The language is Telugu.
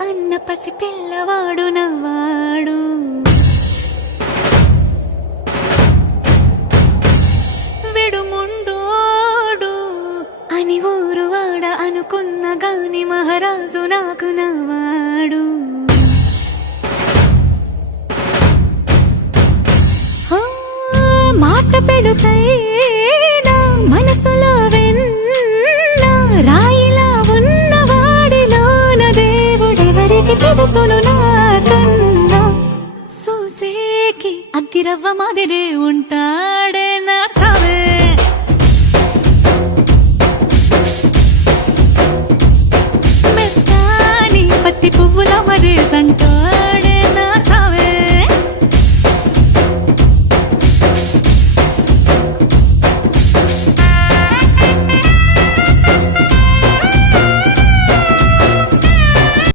అన్న పసి పిల్లవాడు నవ్వాడు. విడుముండోడు అని ఊరు వాడ అనుకున్న గాని మహారాజు నాకు నవ్వాడు. మాట పెడుసైనా మనసులో వెన్న రాయిలా ఉన్నవాడిలోన దేవుడెవరికి తెలుసును నాకన్నా. సూసేకి అగ్గిరవ్వ మాదిరే ఉంటాడే